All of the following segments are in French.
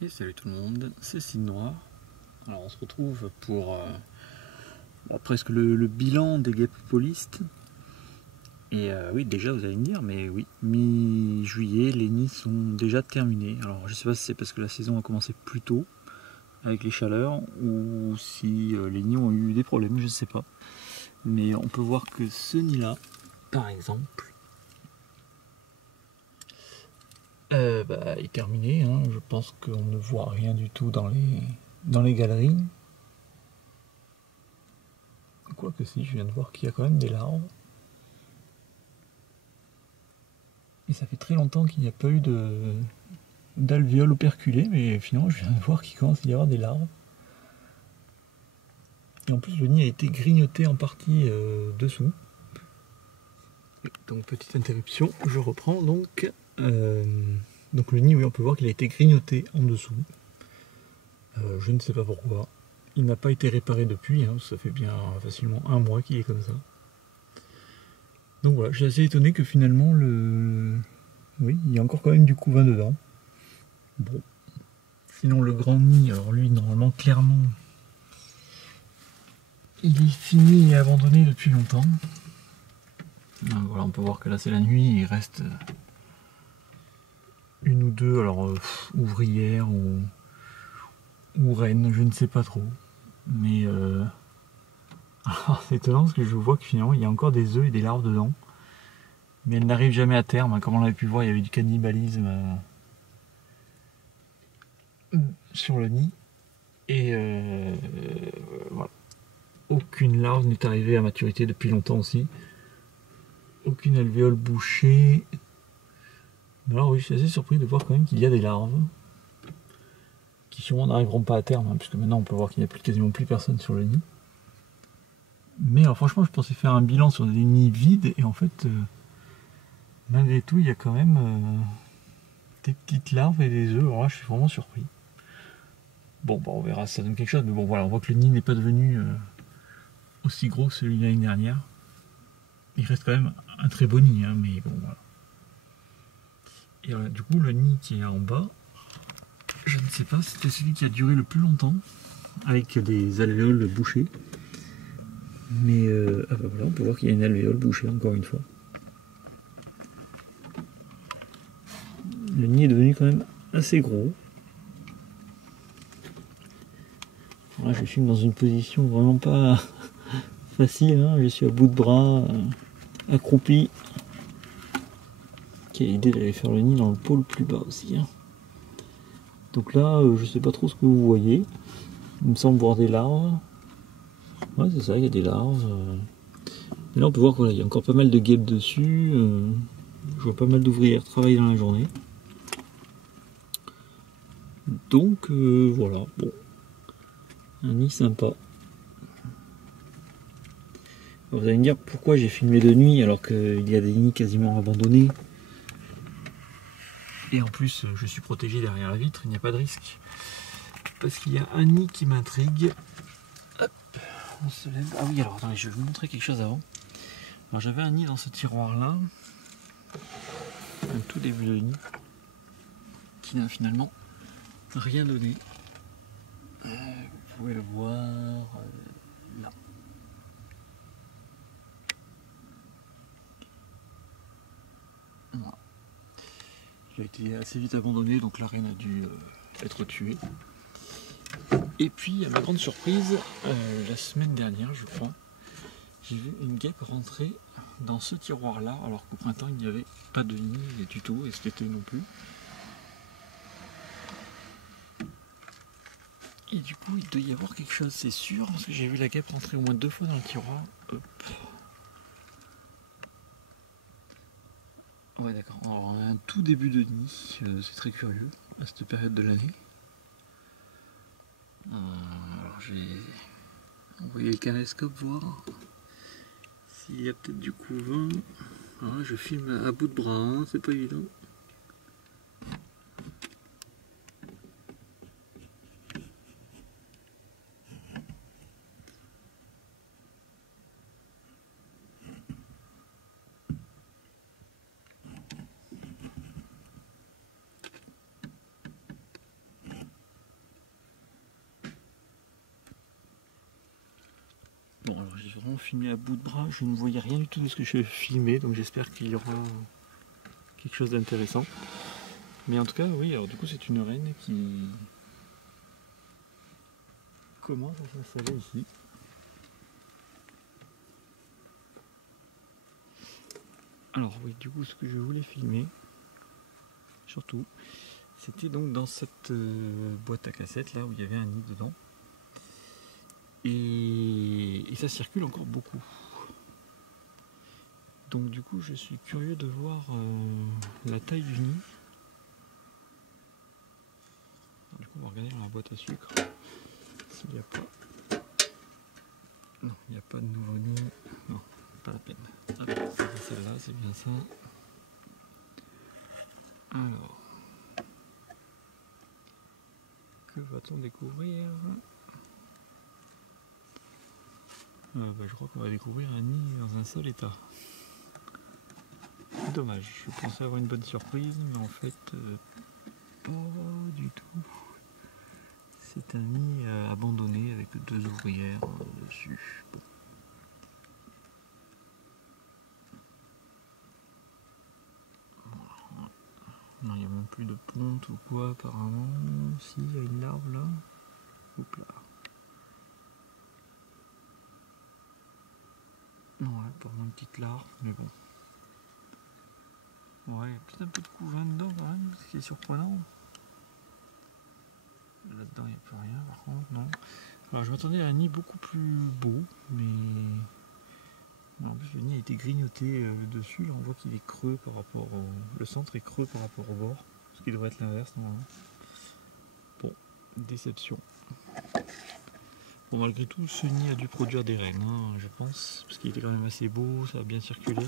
Et salut tout le monde, c'est Sid Noir. Alors on se retrouve pour presque le bilan des guêpes paulistes. Et oui, déjà vous allez me dire, mais oui, mi-juillet, les nids sont déjà terminés. Alors je sais pas si c'est parce que la saison a commencé plus tôt avec les chaleurs ou si les nids ont eu des problèmes, je sais pas. Mais on peut voir que ce nid-là, par exemple, est terminé. Hein. Je pense qu'on ne voit rien du tout dans les galeries. Quoique si, je viens de voir qu'il y a quand même des larves. Et ça fait très longtemps qu'il n'y a pas eu d'alvéoles operculées, mais finalement je viens de voir qu'il commence à y avoir des larves. Et en plus le nid a été grignoté en partie dessous. Donc petite interruption, je reprends donc. Donc le nid, oui, on peut voir qu'il a été grignoté en dessous. Je ne sais pas pourquoi. Il n'a pas été réparé depuis, hein, ça fait bien facilement un mois qu'il est comme ça. Donc voilà, je suis assez étonné que finalement oui, il y a encore quand même du couvain dedans. Bon. Sinon le grand nid, alors lui normalement clairement il est fini et abandonné depuis longtemps. Donc voilà, on peut voir que là c'est la nuit, il reste une ou deux, alors ouvrières ou reines, je ne sais pas trop. Mais c'est étonnant parce que je vois que finalement il y a encore des œufs et des larves dedans. Mais elles n'arrivent jamais à terme, comme on l'avait pu voir, il y avait du cannibalisme sur le nid. Et voilà. Aucune larve n'est arrivée à maturité depuis longtemps aussi. Aucune alvéole bouchée. Alors oui, je suis assez surpris de voir quand même qu'il y a des larves. Qui sûrement n'arriveront pas à terme, hein, puisque maintenant on peut voir qu'il n'y a quasiment plus personne sur le nid. Mais alors franchement, je pensais faire un bilan sur des nids vides, et en fait, malgré tout, il y a quand même des petites larves et des œufs. Alors là, je suis vraiment surpris. Bon, bah, on verra si ça donne quelque chose, mais bon, voilà, on voit que le nid n'est pas devenu aussi gros que celui de l'année dernière. Il reste quand même un très beau nid, hein, mais bon, voilà. Et voilà, du coup, le nid qui est en bas, je ne sais pas, c'était celui qui a duré le plus longtemps, avec des alvéoles bouchées. Mais ah bah voilà, on peut voir qu'il y a une alvéole bouchée encore une fois. Le nid est devenu quand même assez gros. Là, je filme dans une position vraiment pas facile, hein. Je suis à bout de bras, accroupi. Qui a l'idée d'aller faire le nid dans le pôle plus bas aussi. Hein. Donc là, je sais pas trop ce que vous voyez. Il me semble voir des larves. Ouais, c'est ça, il y a des larves. Et là, on peut voir qu'il y a encore pas mal de guêpes dessus. Je vois pas mal d'ouvrières travailler dans la journée. Donc voilà, bon. Un nid sympa. Alors, vous allez me dire pourquoi j'ai filmé de nuit alors qu'il y a des nids quasiment abandonnés. Et en plus, je suis protégé derrière la vitre, il n'y a pas de risque. Parce qu'il y a un nid qui m'intrigue. Hop, on se lève. Ah oui, alors attendez, je vais vous montrer quelque chose avant. Alors j'avais un nid dans ce tiroir-là. Un tout début de nid. Qui n'a finalement rien donné. Vous pouvez le voir là. Voilà. Il a été assez vite abandonné, donc la reine a dû être tuée. Et puis, à ma grande surprise, la semaine dernière, je crois, j'ai vu une guêpe rentrer dans ce tiroir-là, alors qu'au printemps, il n'y avait pas de nid du tout, et cet été non plus. Et du coup, il doit y avoir quelque chose, c'est sûr, parce que j'ai vu la guêpe rentrer au moins 2 fois dans le tiroir. Hop. Ouais, d'accord. Alors, on a un tout début de nid, c'est très curieux, à cette période de l'année. Alors, je vais envoyer le caméscope voir s'il y a peut-être du couvain. Alors là, je filme à bout de bras, hein, c'est pas évident. Bon, alors j'ai vraiment filmé à bout de bras, je ne voyais rien du tout de ce que je filmais, donc j'espère qu'il y aura quelque chose d'intéressant. Mais en tout cas, oui, alors du coup c'est une reine qui commence à s'installer ici. Alors oui, du coup ce que je voulais filmer, surtout, c'était donc dans cette boîte à cassette là où il y avait un nid dedans. Et ça circule encore beaucoup. Donc du coup je suis curieux de voir la taille du nid. Du coup on va regarder dans la boîte à sucre s'il n'y a pas. Non, il n'y a pas de nouveau nid. Non, pas la peine. Hop, c'est celle-là, c'est bien ça. Alors, que va-t-on découvrir? Je crois qu'on va découvrir un nid dans un seul état. Dommage, je pensais avoir une bonne surprise, mais en fait, pas du tout. C'est un nid abandonné avec 2 ouvrières dessus. Bon. Non, il n'y a même plus de ponte ou quoi apparemment. Si, il y a une larve là. Oups là. Non, là, apparemment une petite larve, mais bon. Ouais, il y a peut-être un peu de couvain dedans quand même, ce qui est surprenant. Là-dedans, il n'y a plus rien par contre, non. Alors je m'attendais à un nid beaucoup plus beau, mais en plus le nid a été grignoté dessus. Là, on voit qu'il est creux par rapport au... Le centre est creux par rapport au bord, ce qui devrait être l'inverse normalement. Bon, déception. Bon, malgré tout, ce nid a dû produire des reines, hein, je pense, parce qu'il était quand même assez beau, ça a bien circulé.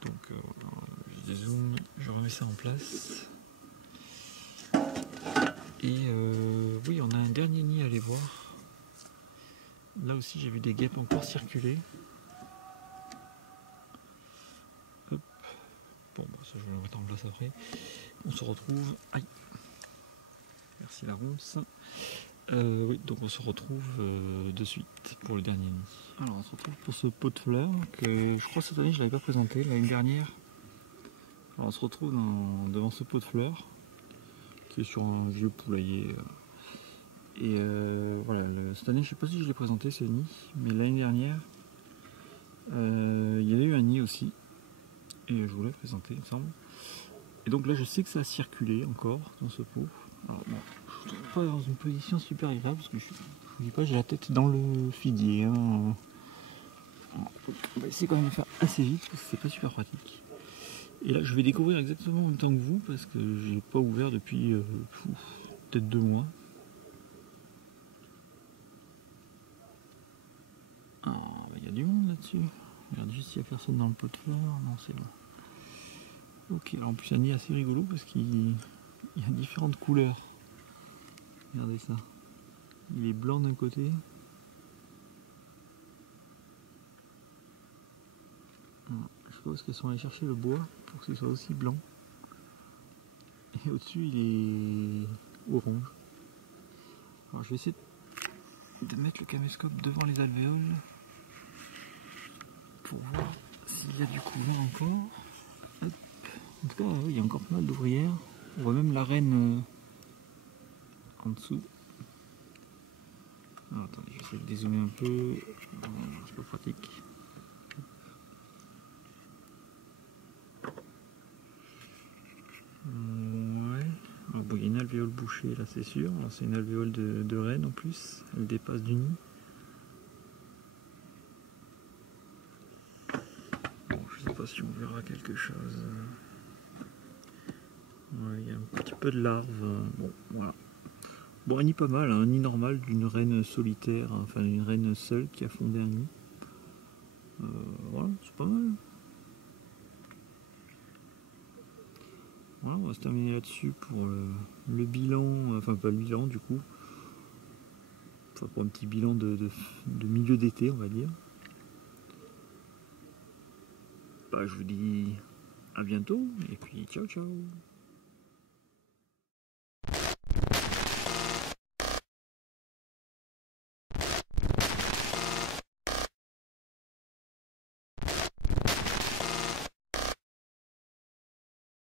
Donc, je dézoome, je remets ça en place. Et oui, on a un dernier nid à aller voir. Là aussi, j'ai vu des guêpes encore circuler. Hop. Bon, ça je vais le mettre en place après. On se retrouve. Aïe. Merci la ronce. Oui, donc on se retrouve de suite pour le dernier nid. Alors on se retrouve pour ce pot de fleurs que je crois cette année je ne l'avais pas présenté, l'année dernière. Alors on se retrouve devant ce pot de fleurs qui est sur un vieux poulailler. Et voilà, cette année je ne sais pas si je l'ai présenté ce nid, mais l'année dernière il y avait eu un nid aussi. Et je vous l'ai présenté il me semble. Et donc là je sais que ça a circulé encore dans ce pot. Alors bon, je ne me trouve pas dans une position super agréable parce que je vous dis pas, j'ai la tête dans le figuier. Hein. On va essayer quand même de faire assez vite parce que c'est pas super pratique. Et là je vais découvrir exactement en même temps que vous parce que j'ai pas ouvert depuis peut-être 2 mois. Il y a du monde là-dessus. Regarde juste s'il n'y a personne dans le pot de fleurs. Non, c'est bon. Ok, alors en plus un nid assez rigolo parce qu'il y a différentes couleurs. Regardez ça. Il est blanc d'un côté. Je suppose qu'elles sont allées chercher le bois pour que ce soit aussi blanc. Et au-dessus il est orange. Alors je vais essayer de mettre le caméscope devant les alvéoles pour voir s'il y a du couvent encore. Hop. En tout cas, oui, il y a encore pas mal d'ouvrières. On voit même la reine en dessous. Non, attendez, je vais essayer de dézoomer un peu. C'est pas pratique. Ouais. Alors, bon, il y a une alvéole bouchée là, c'est sûr. Alors c'est une alvéole de reine en plus. Elle dépasse du nid. Bon, je sais pas si on verra quelque chose. Ouais, il y a un petit peu de larves. Bon, voilà. Bon, un nid pas mal, hein, un nid normal d'une reine solitaire, enfin une reine seule qui a fondé un nid. Voilà, c'est pas mal. Voilà, on va se terminer là-dessus pour le bilan, enfin pas le bilan du coup, pour un petit bilan de milieu d'été on va dire. Bah, je vous dis à bientôt et puis ciao ciao.